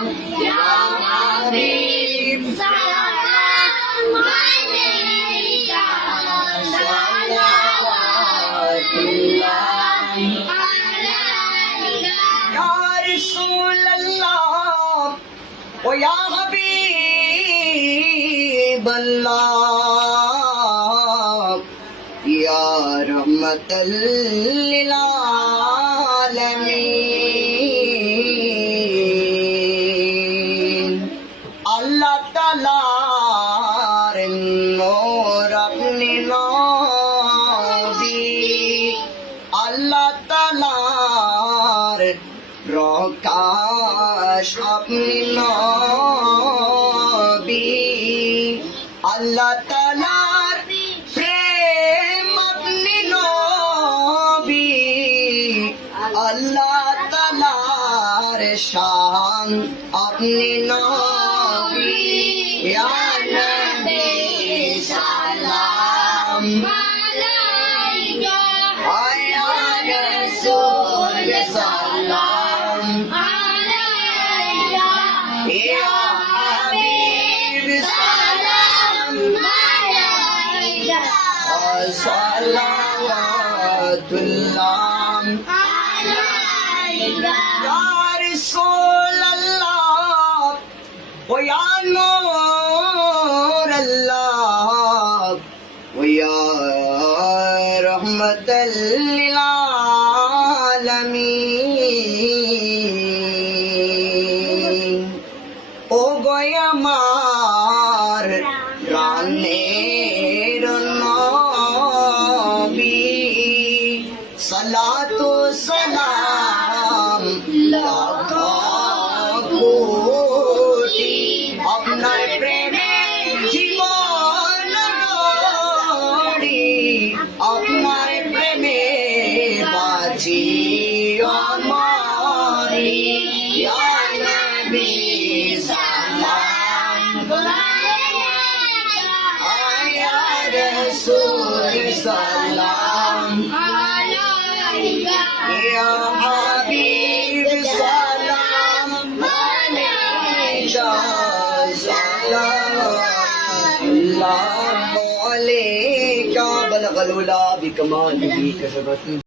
Ya Habib salam alayka salawatullah alayka Ya Rasulallah wa ya Habib Allah Ya rahmatal lil alamin Allah Ta'alar nur apne nabi Allah Ta'alar prakash apne nabi Allah Ta'alar prem apne nabi Allah Ta'alar shan apne nabi Ya Nabi salam alayka Ya Rasul salam alayka Ya Habib salam alayka salawatullah alayka Ya Rasulallah wa ya Nur Allah wa ya rahmatal lil alamin O goy amar raner nabi salatu salam lakho koti apnar preme জীবন গড়ি আপনার প্রেমে বাঁচি আমারি ইয়া নবী সালাম ইয়া রাসূল সালাম আলাইকা ইয়া হাবিব সালাম আলাইকা sallallahu alayka balagh al-ula bi kamalihi kasabati